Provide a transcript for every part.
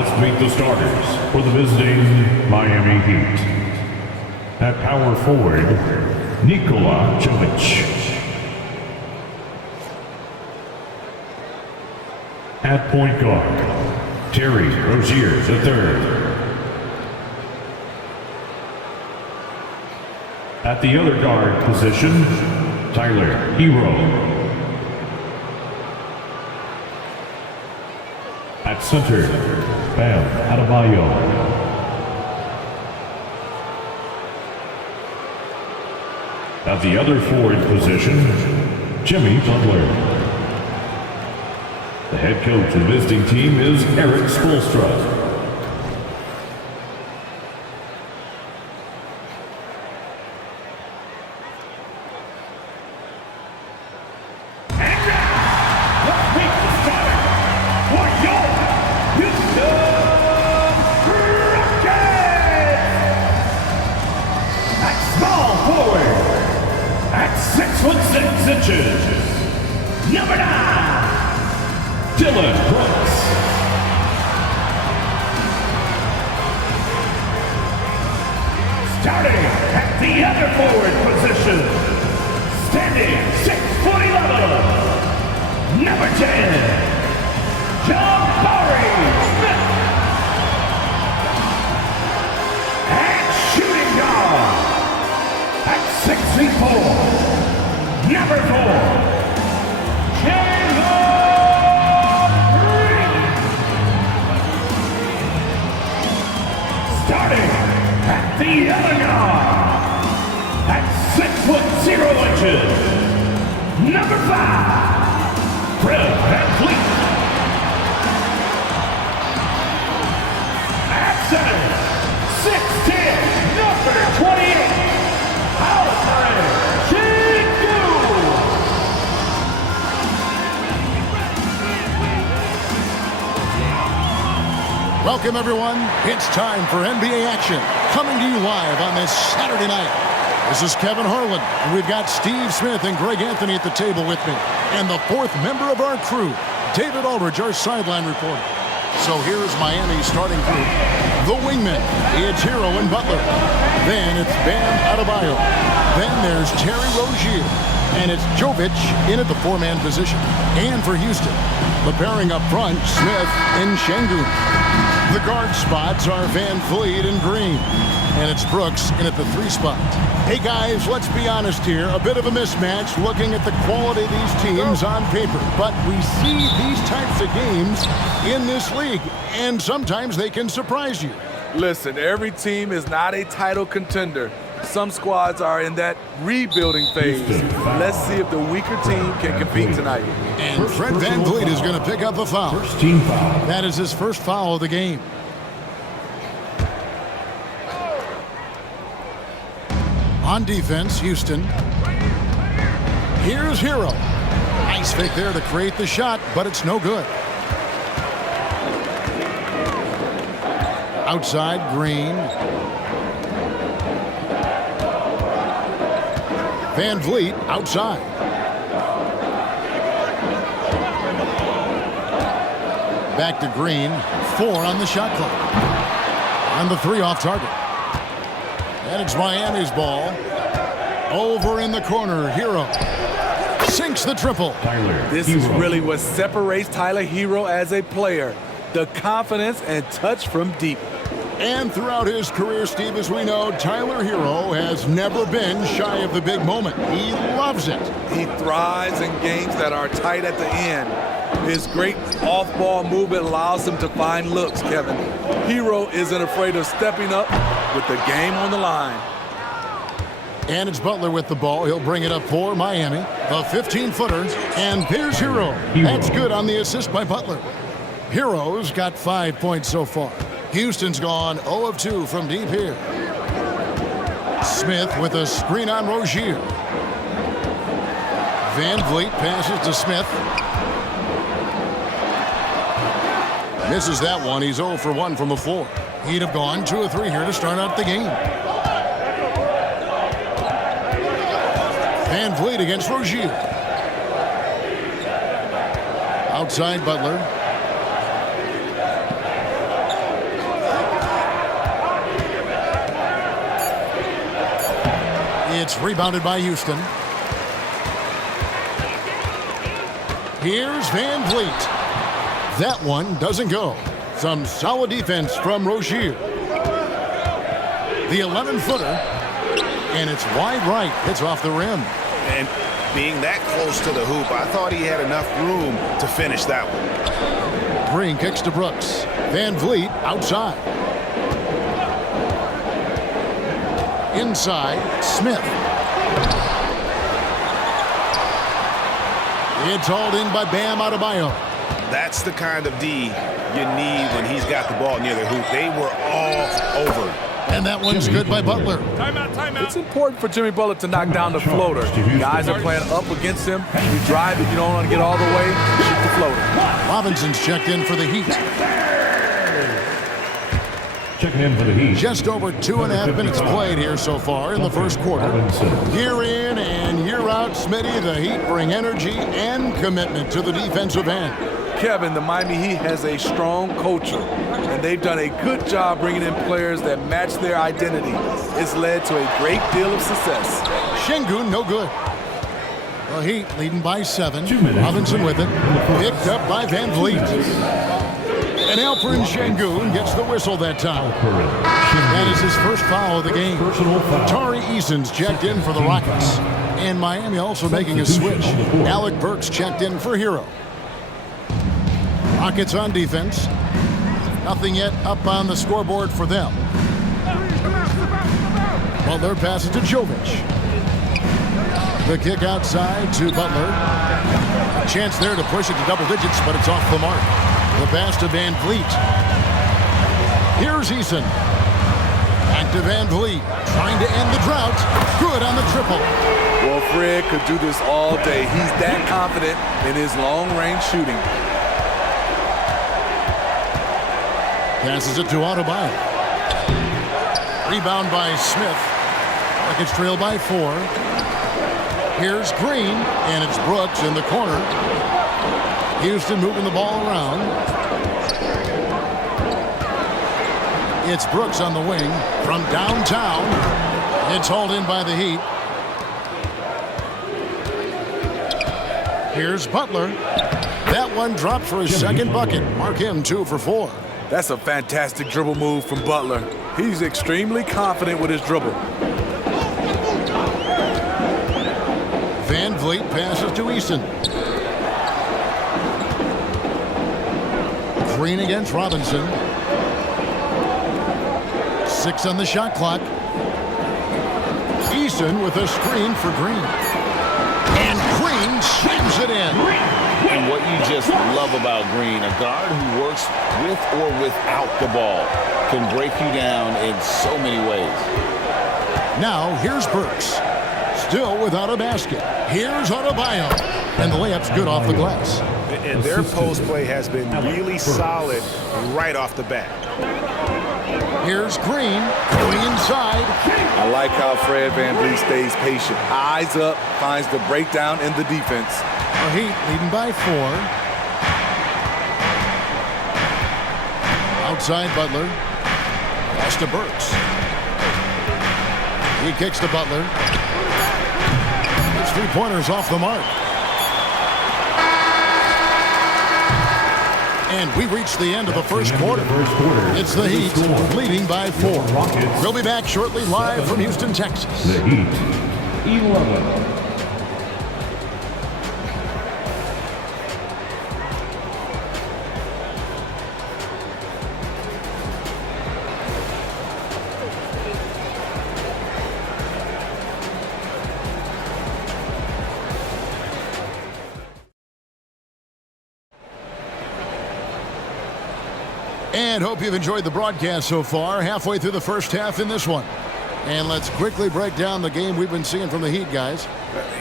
let's meet the starters for the visiting Miami Heat. At power forward, Nikola Jovic. At point guard, Terry Rozier III. At the other guard position, Tyler Hero. At center, Bam Adebayo. At the other forward position, Jimmy Butler. The head coach of the visiting team is Eric Spoelstra. Number 9, Dylan Brooks. Starting at the other forward position, standing 6'11", number 10, Jabari Smith. And shooting guard at 6'4", number 4. Starting at the other guard, at 6'0", number 5, Fred VanVleet. At center, 6'10", number 28, Alfred Sengun. Welcome, everyone. It's time for NBA action, coming to you live on this Saturday night. This is Kevin Harlan, and we've got Steve Smith and Greg Anthony at the table with me. And the fourth member of our crew, David Aldridge, our sideline reporter. So here's Miami's starting group. The wingmen, it's Hero and Butler. Then it's Bam Adebayo. Then there's Terry Rozier. And it's Jovic in at the four-man position. And for Houston, the pairing up front, Smith and Sengun. The guard spots are VanVleet and Green. And it's Brooks in at the 3 spot. Hey guys, let's be honest here. A bit of a mismatch looking at the quality of these teams on paper. But we see these types of games in this league. And sometimes they can surprise you. Listen, every team is not a title contender. Some squads are in that rebuilding phase. Let's see if the weaker team can compete tonight. And Fred VanVleet is going to pick up a foul. First team foul. That is his first foul of the game. On defense, Houston. Here's Hero. Nice fake there to create the shot, but it's no good. Outside, Green. VanVleet outside. Back to Green. 4 on the shot clock. And the 3 off target. And it's Miami's ball. Over in the corner, Hero. Sinks the triple. This is really what separates Tyler Hero as a player. The confidence and touch from deep. And throughout his career, Steve, as we know, Tyler Hero has never been shy of the big moment. He loves it. He thrives in games that are tight at the end. His great off-ball movement allows him to find looks, Kevin. Hero isn't afraid of stepping up with the game on the line. And it's Butler with the ball. He'll bring it up for Miami. A 15-footer. And here's Hero. That's good on the assist by Butler. Hero's got 5 points so far. Houston's gone 0 of 2 from deep here. Smith with a screen on Rozier. VanVleet passes to Smith. Misses that one. He's 0 for 1 from the floor. He'd have gone 2 of 3 here to start out the game. VanVleet against Rozier. Outside Butler. It's rebounded by Houston. Here's Van Vliet. That one doesn't go. Some solid defense from Rozier. The 11-footer, and it's wide right. Hits off the rim. And being that close to the hoop, I thought he had enough room to finish that one. Green kicks to Brooks. Van Vliet outside. Inside, Smith. It's hauled in by Bam Adebayo. That's the kind of D you need when he's got the ball near the hoop. They were all over. And that one's good by Butler. Timeout, timeout. It's important for Jimmy Butler to knock down the floater. Guys are playing up against him. You drive it, you don't want to get all the way, shoot the floater. Robinson's checked in for the Heat. Checking in for the Heat. Just over 2.5 minutes played here so far in the first quarter. Year in and year out, Smitty, the Heat bring energy and commitment to the defensive end. Kevin, the Miami Heat has a strong culture, and they've done a good job bringing in players that match their identity. It's led to a great deal of success. Şengün, no good. The Heat leading by 7. 2 minutes. Robinson with it. Picked up by Van Vliet. And Alperen Şengün gets the whistle that time. That is his first foul of the game. Tari Eason's checked in for the Rockets. And Miami also making a switch. Alec Burks checked in for Hero. Rockets on defense. Nothing yet up on the scoreboard for them. Butler passes to Jovic. The kick outside to Butler. A chance there to push it to double digits, but it's off the mark. The pass to Van Vliet. Here's Eason. Back to Van Vliet. Trying to end the drought. Good on the triple. Well, Fred could do this all day. He's that confident in his long-range shooting. Passes it to Adebayo. Rebound by Smith. Rockets trail by 4. Here's Green, and it's Brooks in the corner. Houston moving the ball around. It's Brooks on the wing from downtown. It's hauled in by the Heat. Here's Butler. That one dropped for his second bucket. Mark him 2 for 4. That's a fantastic dribble move from Butler. He's extremely confident with his dribble. Van Vliet passes to Eason. Green against Robinson. 6 on the shot clock. Eason with a screen for Green. And Green slams it in. And what you just love about Green, a guard who works with or without the ball, can break you down in so many ways. Now here's Burks. Still without a basket. Here's Adebayo. And the layup's good off the glass. And their post play has been really solid right off the bat. Here's Green going inside. I like how Fred VanVleet stays patient. Eyes up, finds the breakdown in the defense. The Heat leading by 4. Outside Butler. Pass to Burks. He kicks to Butler. His 3-pointers off the mark. And we reach the end of the first quarter. It's the Heat leading by 4. We'll be back shortly live from Houston, Texas. The Heat, 11. And hope you've enjoyed the broadcast so far. Halfway through the first half in this one. And let's quickly break down the game we've been seeing from the Heat, guys.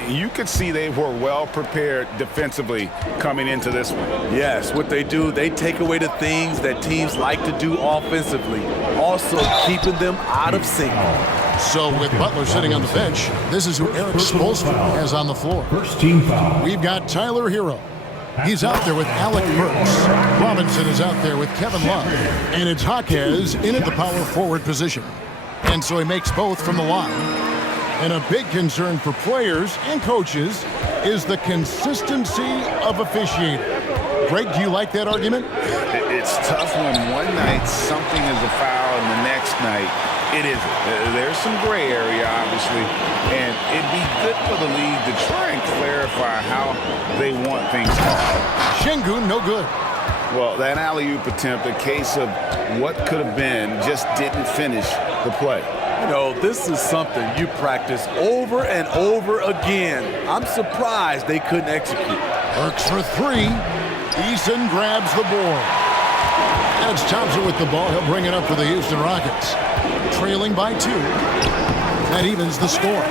You could see they were well prepared defensively coming into this one. Yes, what they do, they take away the things that teams like to do offensively, also keeping them out of sync. So with Butler sitting on the bench, this is who Eric Spoelstra has on the floor. First team foul. We've got Tyler Hero. He's out there with Alec Burks. Robinson is out there with Kevin Love. And it's Jaquez in at the power forward position. And so he makes both from the line. And a big concern for players and coaches is the consistency of officiating. Greg, do you like that argument? It's tough when one night something is a foul and the next night it isn't. There's some gray area, obviously, and it'd be good for the league to try and clarify how they want things called. Şengün, no good. Well, that alley-oop attempt, a case of what could have been, just didn't finish the play. You know, this is something you practice over and over again. I'm surprised they couldn't execute. Burks for three. Eason grabs the board. And it's Thompson with the ball. He'll bring it up for the Houston Rockets. Trailing by 2. That evens the score.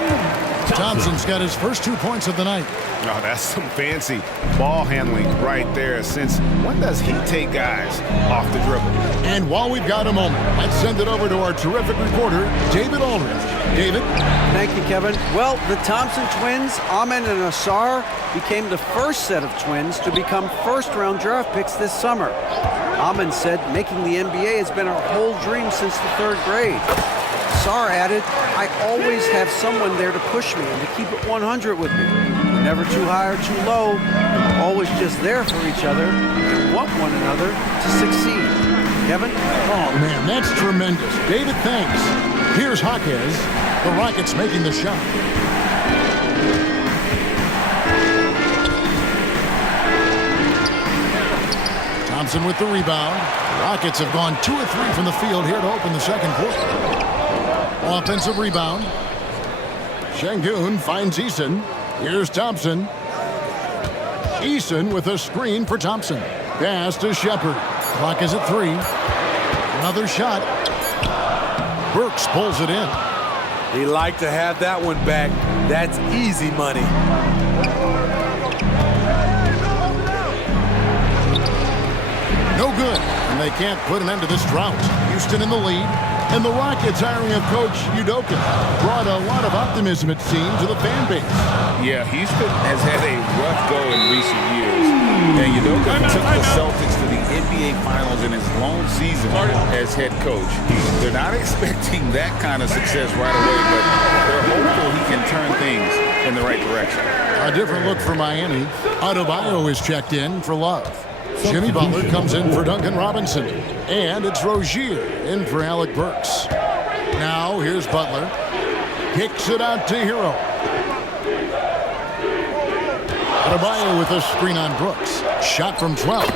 Thompson's got his first 2 points of the night. Oh, that's some fancy ball handling right there. Since when does he take guys off the dribble? And while we've got a moment, let's send it over to our terrific reporter, David Aldridge. David? Thank you, Kevin. Well, the Thompson twins, Ahmed and Asar, became the first set of twins to become first-round draft picks this summer. Ahmed said making the NBA has been our whole dream since the 3rd grade. Asar added, I always have someone there to push me and to keep it 100 with me. We're never too high or too low. We're always just there for each other and want one another to succeed. Kevin? Oh, man, that's tremendous. David, thanks. Here's Jaquez. The Rockets making the shot. Thompson with the rebound. Rockets have gone 2 of 3 from the field here to open the second quarter. Offensive rebound. Şengün finds Eason. Here's Thompson. Eason with a screen for Thompson. Pass to Shepard. Clock is at 3. Another shot. Burks pulls it in. He liked to have that one back. That's easy money. No good. And they can't put an end to this drought. Houston in the lead. And the Rockets hiring of Coach Udoka brought a lot of optimism, it seemed, to the fan base. Yeah, Houston has had a rough go in recent years. And Udoka took the Celtics to the NBA Finals in his lone season as head coach. They're not expecting that kind of success right away, but they're hopeful he can turn things in the right direction. A different look for Miami. Adebayo is checked in for Love. Jimmy Butler comes in for Duncan Robinson. And it's Rozier in for Alec Burks. Now here's Butler. Kicks it out to Hero. Adebayo with a screen on Brooks. Shot from 12.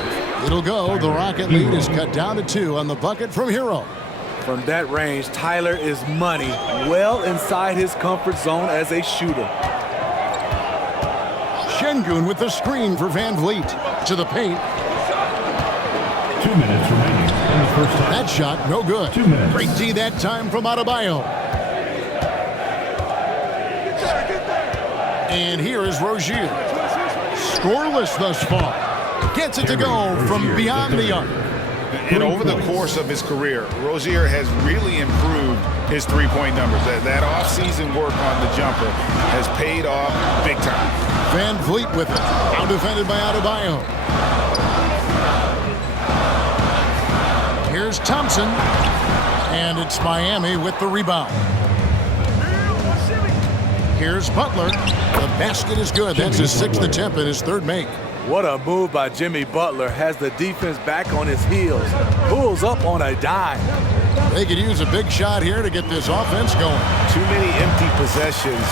It'll go. The Rocket lead is cut down to 2 on the bucket from Hero. From that range, Tyler is money, well inside his comfort zone as a shooter. Şengün with the screen for Van Vliet. To the paint. 2 minutes remaining in the first half. That shot, no good. 2 minutes. Great D that time from Adebayo. And here is Rozier. Scoreless thus far. Gets it to go from beyond the arc. And over the course of his career, Rozier has really improved his three-point numbers. That off-season work on the jumper has paid off big time. Van Vliet with it. Now defended by Adebayo. Here's Thompson. And it's Miami with the rebound. Here's Butler. The basket is good. That's his 6th attempt and his 3rd make. What a move by Jimmy Butler. Has the defense back on his heels. Pulls up on a dime. They could use a big shot here to get this offense going. Too many empty possessions.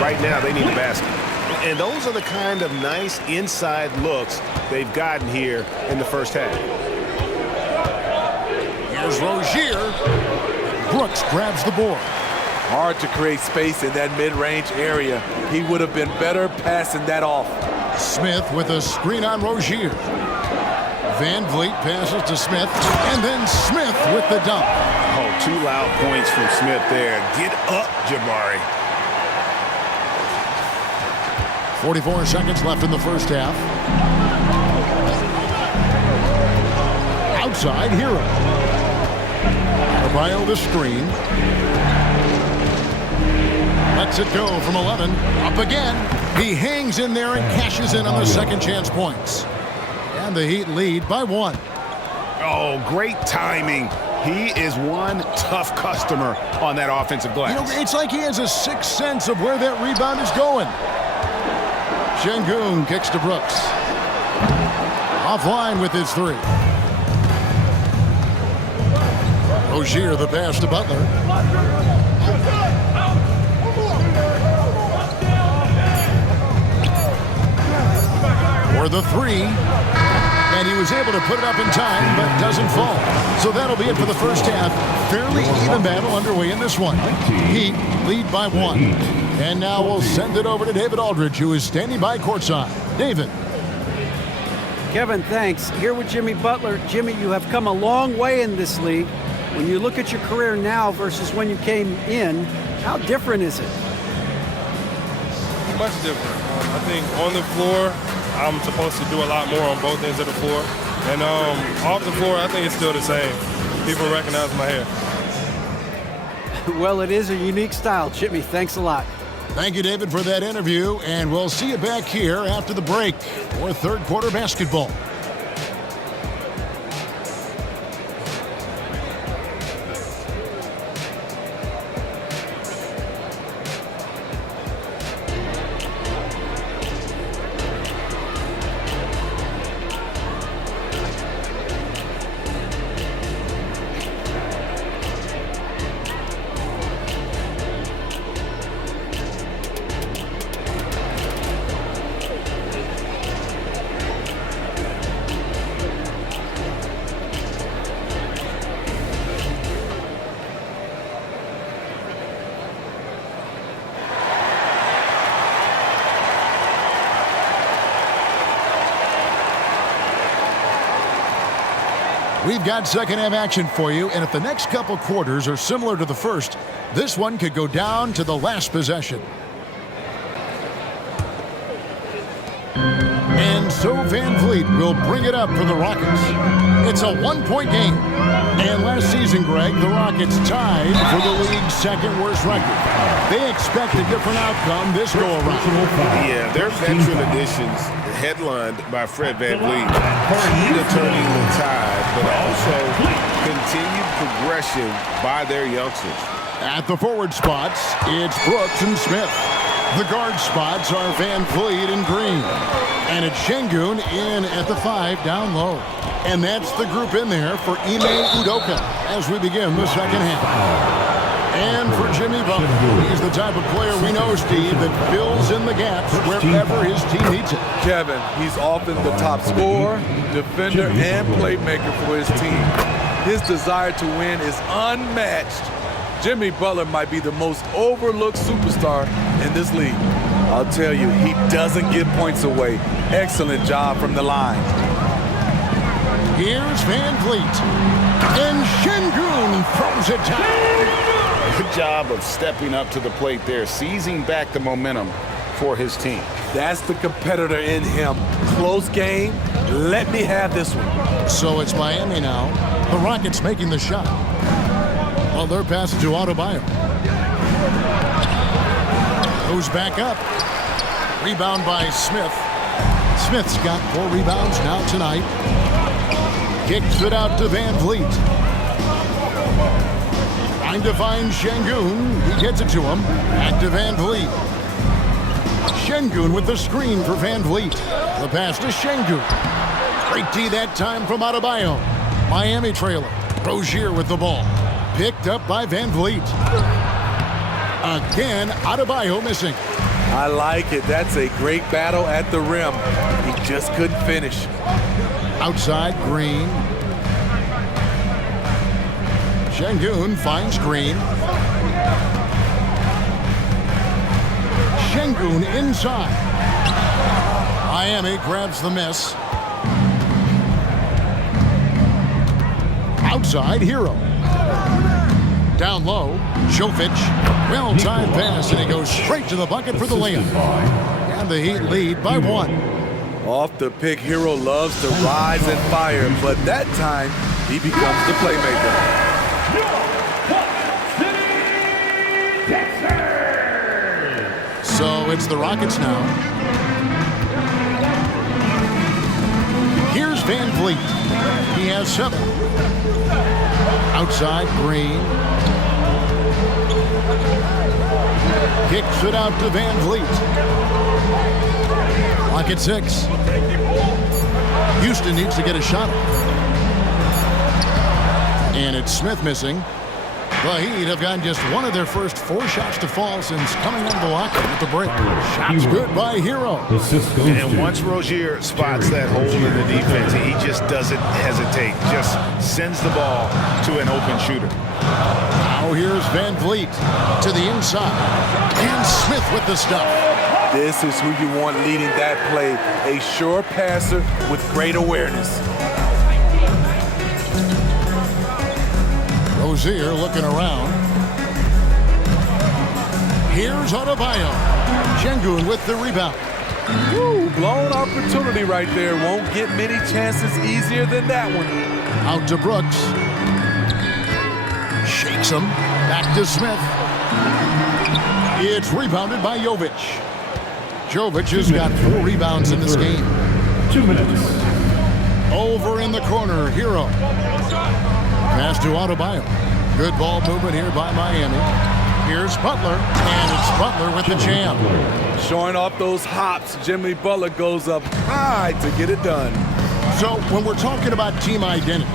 Right now, they need a basket. And those are the kind of nice inside looks they've gotten here in the first half. Here's Rozier. Brooks grabs the board. Hard to create space in that mid-range area. He would have been better passing that off. Smith with a screen on Rozier. Van Vliet passes to Smith, and then Smith with the dunk. Oh, 2 loud points from Smith there. Get up, Jabari. 44 seconds left in the first half. Outside, Hero. Adebayo the screen. Lets it go from 11. Up again. He hangs in there and cashes in on the second chance points. And the Heat lead by 1. Oh, Oh, great timing. He is one tough customer on that offensive glass. You know, it's like he has a sixth sense of where that rebound is going. Şengün kicks to Brooks. Offline with his three. Rozier the pass to Butler. For the three. And he was able to put it up in time, but doesn't fall. So that'll be it for the first half. Fairly even battle underway in this one. Heat lead by 1. And now we'll send it over to David Aldridge, who is standing by courtside. David. Kevin, thanks. Here with Jimmy Butler. Jimmy, you have come a long way in this league. When you look at your career now versus when you came in, how different is it? Much different. I think on the floor, I'm supposed to do a lot more on both ends of the floor. And off the floor, I think it's still the same. People recognize my hair. Well, it is a unique style, Jimmy. Thanks a lot. Thank you, David, for that interview. And we'll see you back here after the break for third quarter basketball. We've got second half action for you, and if the next couple quarters are similar to the first, this one could go down to the last possession. And so Van Vliet will bring it up for the Rockets. It's a one-point game. And last season, Greg, the Rockets tied for the league's second worst record. They expect a different outcome this go-around. Yeah, their veteran additions headlined by Fred Van Vliet, key to turning the tide, but also continued progression by their youngsters. At the forward spots, it's Brooks and Smith. The guard spots are Van Vliet and Green. And it's Şengün in at the 5 down low. And that's the group in there for Ime Udoka as we begin the second half. And for Jimmy Butler, he's the type of player we know, Steve, that fills in the gaps wherever his team needs it. Kevin, he's often the top scorer, defender, and playmaker for his team. His desire to win is unmatched. Jimmy Butler might be the most overlooked superstar in this league. I'll tell you, he doesn't give points away. Excellent job from the line. Here's Van Vliet. And Şengün throws it down. Good job of stepping up to the plate there, seizing back the momentum for his team. That's the competitor in him. Close game. Let me have this one. So it's Miami now. The Rockets making the shot. Well, they're passing to Adebayo. Goes back up. Rebound by Smith. Smith's got 4 rebounds now tonight. Kicks it out to Van Vliet. Trying to find Şengün. He gets it to him. Back to Van Vliet. Şengün with the screen for Van Vliet. The pass to Şengün. Great D that time from Adebayo. Miami trailer. Rozier with the ball. Picked up by Van Vliet. Again, Adebayo missing. I like it. That's a great battle at the rim. He just couldn't finish. Outside, Green. Şengün finds Green. Şengün inside. Miami grabs the miss. Outside, Hero. Down low, Jovic. Well-timed pass, and he goes straight to the bucket for the layup. And the Heat lead by 1. Off the pick, Hero loves to rise and fire, but that time, he becomes the playmaker. So it's the Rockets now. Here's Van Vliet. He has 7. Outside, Green. Kicks it out to Van Vliet. Clock at 6. Houston needs to get a shot. And it's Smith missing. The Heat have gotten just one of their first 4 shots to fall since coming into the locker with the break. Shots good by Hero. And once Rozier spots that hole in the defense, he just doesn't hesitate. Just sends the ball to an open shooter. Now here's Van Vliet to the inside. And Smith with the stuff. This is who you want leading that play. A sure passer with great awareness. Rozier looking around. Here's Adebayo. Şengün with the rebound. Woo, blown opportunity right there. Won't get many chances easier than that one. Out to Brooks. Shakes him. Back to Smith. It's rebounded by Jovic. Jovic has got 4 rebounds in this game. 2 minutes. Over in the corner, Hero. Pass to Adebayo. Good ball movement here by Miami. Here's Butler, and it's Butler with the jam. Showing off those hops, Jimmy Butler goes up high to get it done. So when we're talking about team identity,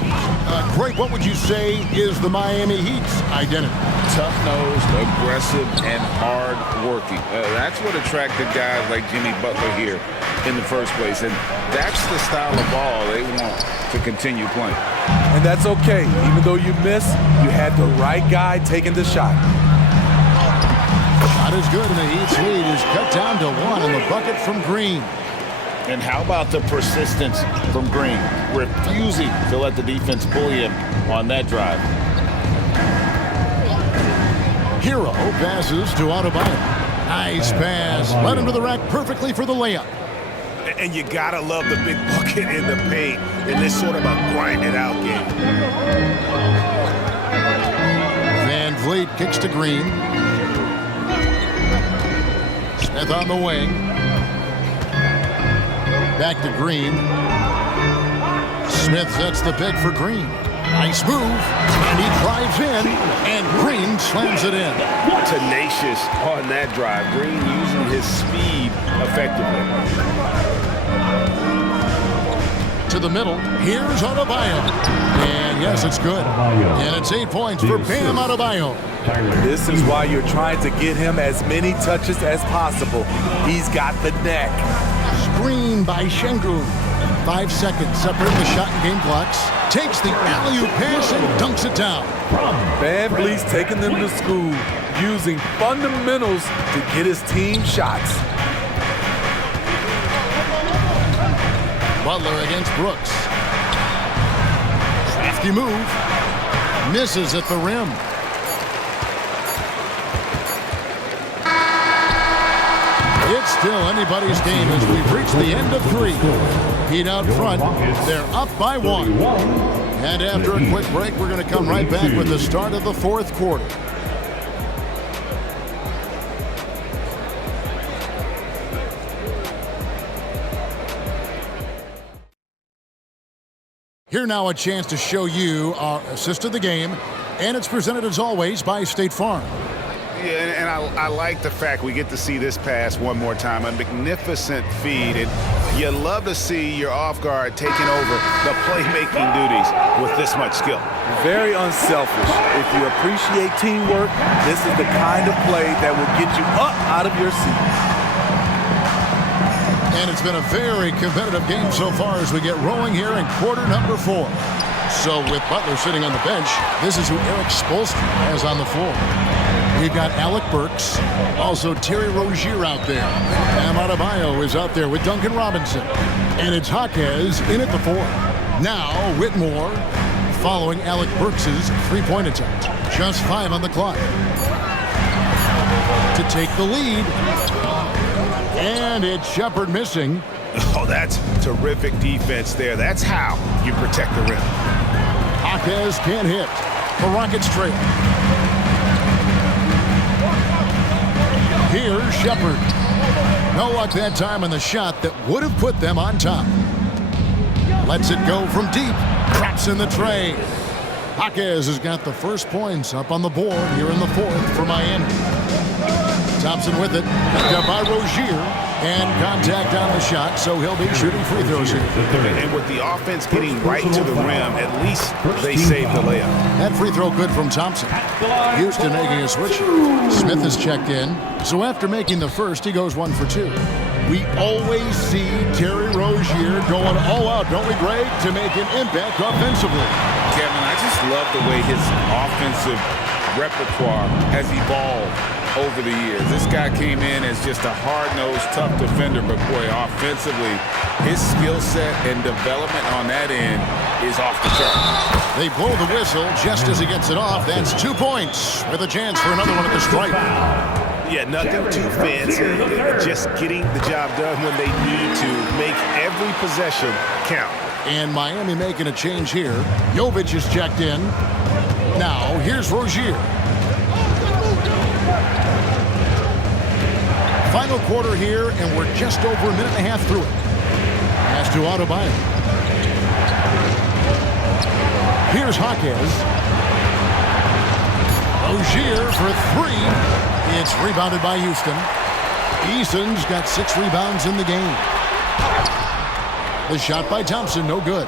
Greg, what would you say is the Miami Heat's identity? Tough-nosed, aggressive, and hard-working. That's what attracted guys like Jimmy Butler here in the first place. And that's the style of ball they want to continue playing. And that's okay. Even though you miss, you had the right guy taking the shot. Shot is good, and the Heat's lead is cut down to 1 on the bucket from Green. And how about the persistence from Green, refusing to let the defense bully him on that drive. Hero passes to Adebayo. Nice pass. Led him to the rack perfectly for the layup. And you gotta love the big bucket in the paint in this sort of a grind-it-out game. Van Vliet kicks to Green. Smith on the wing. Back to Green. Smith sets the pick for Green. Nice move, and he drives in, and Green slams it in. Tenacious on that drive. Green using his speed effectively. To the middle, here's Adebayo. And yes, it's good. And it's 8 points for Bam Adebayo. This is why you're trying to get him as many touches as possible. He's got the neck. Screen by Şengün. 5 seconds separating the shot and game clocks. Takes the alley-oop pass and dunks it down. Van Vliet's taking them to school, using fundamentals to get his team shots. Butler against Brooks. Crafty move. Misses at the rim. It's still anybody's game as we've reached the end of 3. Heat out front. They're up by 1. And after a quick break, we're going to come right back with the start of the 4th quarter. Here now a chance to show you our assist of the game, and it's presented as always by State Farm. Yeah, and I like the fact we get to see this pass one more time. A magnificent feed, and you love to see your off guard taking over the playmaking duties with this much skill. Very unselfish. If you appreciate teamwork, this is the kind of play that will get you up out of your seat. And it's been a very competitive game so far as we get rolling here in quarter number 4. So with Butler sitting on the bench, this is who Eric Spoelstra has on the floor. We've got Alec Burks, also Terry Rozier out there. Bam Adebayo is out there with Duncan Robinson. And it's Jaquez in at the 4. Now Whitmore following Alec Burks' 3-point attempt. Just 5 on the clock. To take the lead. And it's Shepard missing. Oh, that's terrific defense there. That's how you protect the rim. Jaquez can't hit. The Rockets trail. Here's Shepard. No luck that time on the shot that would have put them on top. Lets it go from deep. Drops in the tray. Jaquez has got the first points up on the board here in the fourth for Miami. Thompson with it. Picked up by Rozier. And contact on the shot, so he'll be shooting free throws here. And with the offense getting right to the rim, at least they saved the layup. That free throw good from Thompson. Houston making a switch. Smith is checked in. So after making the first, he goes 1 for 2. We always see Terry Rozier going all out, don't we, Greg, to make an impact offensively. Kevin, I just love the way his offensive repertoire has evolved over the years. This guy came in as just a hard-nosed, tough defender, but boy, offensively, his skill set and development on that end is off the chart. They blow the whistle just as he gets it off. That's 2 points with a chance for another one at the stripe. Yeah, nothing too fancy. Just getting the job done when they need to. Make every possession count. And Miami making a change here. Jovic is checked in. Now, here's Rozier. Final quarter here, and we're just over a minute and a half through it. Pass to Adebayo. Here's Jaquez. Rozier for 3. It's rebounded by Houston. Eason's got 6 rebounds in the game. The shot by Thompson, no good.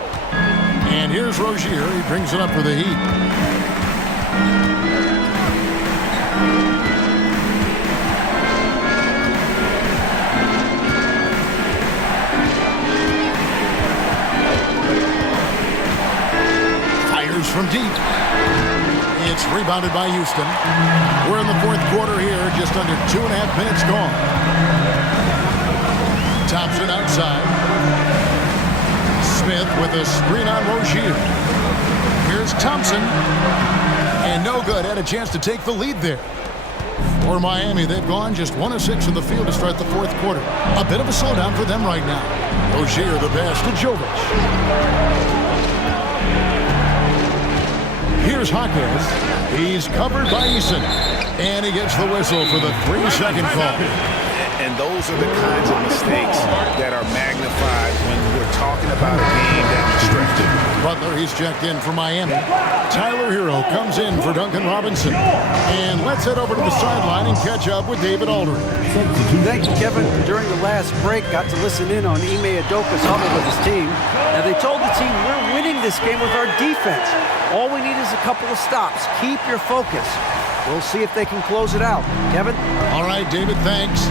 And here's Rozier. He brings it up for the Heat. From deep. It's rebounded by Houston. We're in the fourth quarter here, just under 2.5 minutes gone. Thompson outside. Smith with a screen on Rozier. Here's Thompson. And no good. Had a chance to take the lead there. For Miami, they've gone just 1 of 6 in the field to start the fourth quarter. A bit of a slowdown for them right now. Rozier the pass to Jovic. Here's Jaquez. He's covered by Eason. And he gets the whistle for the 3-second call. And those are the kinds of mistakes that are magnified when we're talking about a game down the stretch. Butler, he's checked in for Miami. Tyler Hero comes in for Duncan Robinson. And let's head over to the sideline and catch up with David Aldridge. Thank you, Kevin. During the last break, got to listen in on Ime Udoka's huddle with his team. Now, they told the team, we're winning this game with our defense. All we need is a couple of stops. Keep your focus. We'll see if they can close it out. Kevin? All right, David, thanks.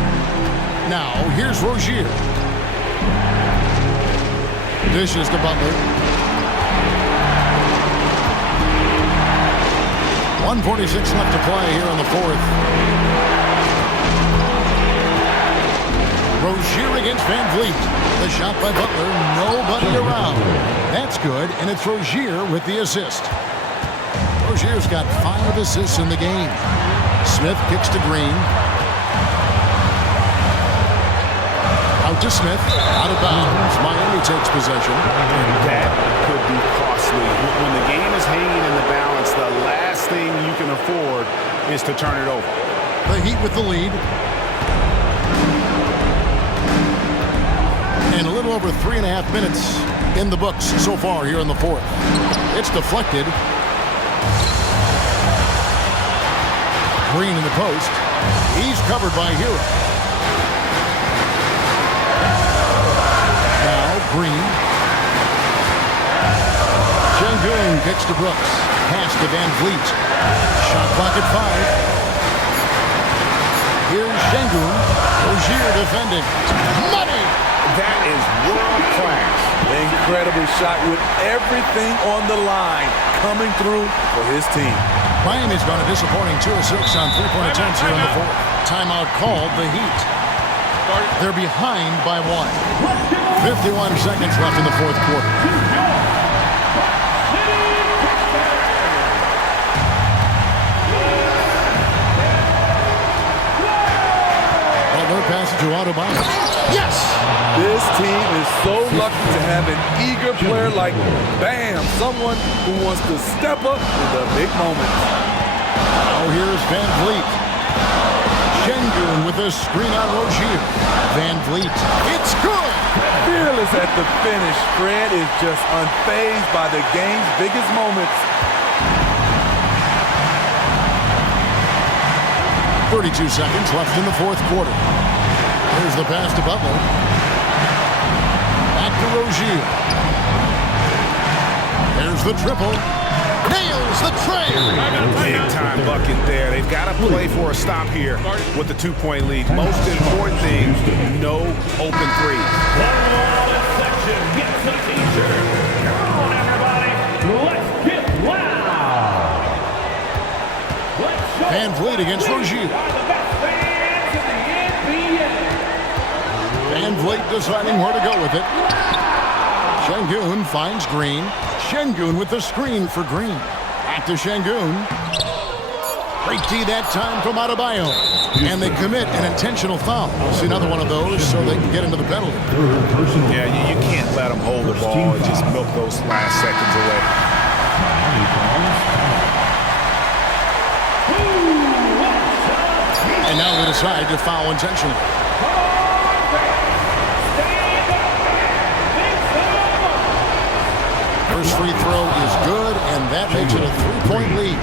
Now, here's Rozier. Dishes to Butler. 1:46 left to play here in the fourth. Rozier against Van Vliet. The shot by Butler. Nobody around. That's good, and it's Rozier with the assist. Rozier's got 5 assists in the game. Smith kicks to Green. Out to Smith. Out of bounds. Miami takes possession. That could be costly. When the game is hanging in the balance, the last thing you can afford is to turn it over. The Heat with the lead. And a little over 3.5 minutes in the books so far here in the fourth. It's deflected. Green in the post. He's covered by Hero. Now Green. GEN.GAMING kicks to Brooks. Pass to Van Vliet. Shot clock at 5. Here's Şengün. Rozier defending. Money! That is world class. Incredible shot with everything on the line coming through for his team. Miami's got a disappointing 2 of 6 on 3-point attempts here in the fourth. Timeout called the Heat. They're behind by 1. 51 seconds left in the fourth quarter. Butler passes to Adebayo. Yes! This team is so lucky to have an eager player like Bam, someone who wants to step up in the big moments. Now here's Van Vliet. Şengün with a screen on Rozier. Van Vliet. It's good! Fearless at the finish. Fred is just unfazed by the game's biggest moments. 32 seconds left in the fourth quarter. Here's the pass to Butler. Back to Rozier. There's the triple. Nails the tray. Big-time bucket there. They've got to play for a stop here with the 2-point lead. Most important thing, no open threes. Section gets a t-shirt. Come on, everybody. Let's get loud. Van Vliet against Rozier. Van Vliet deciding where to go with it. Şengün finds Green. Şengün with the screen for Green. Back to Şengün. Great D that time from Adebayo. And they commit an intentional foul. See another one of those so they can get into the penalty. Yeah, you can't let them hold the ball and just milk those last seconds away. And now they decide to foul intentionally. First free throw is good, and that makes it a 3-point lead.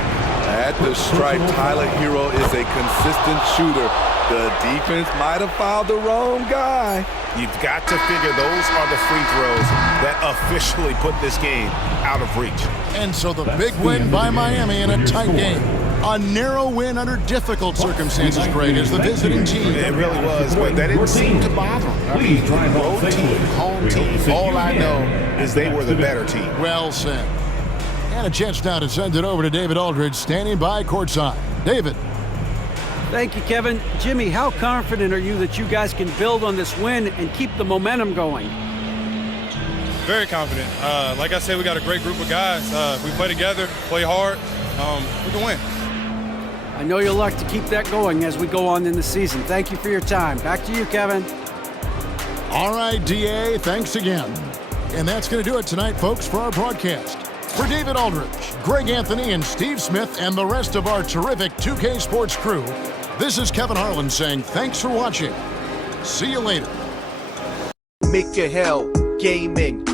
At the stripe, Tyler Hero is a consistent shooter. The defense might have fouled the wrong guy. You've got to figure those are the free throws that officially put this game out of reach. And so the big win by Miami in a tight game. A narrow win under difficult circumstances, Greg, as the visiting team. It really was, but that didn't seem to bother them. I mean, road team, home team, all I know is they were the better team. Well said. And a chance now to send it over to David Aldridge, standing by courtside. David. Thank you, Kevin. Jimmy, how confident are you that you guys can build on this win and keep the momentum going? Very confident. Like I said, we got a great group of guys. We play together, play hard. We can win. I know you'll like to keep that going as we go on in the season. Thank you for your time. Back to you, Kevin. All right, DA, thanks again. And that's going to do it tonight, folks, for our broadcast. For David Aldridge, Greg Anthony, and Steve Smith, and the rest of our terrific 2K Sports crew, this is Kevin Harlan saying thanks for watching. See you later. Make your hell gaming.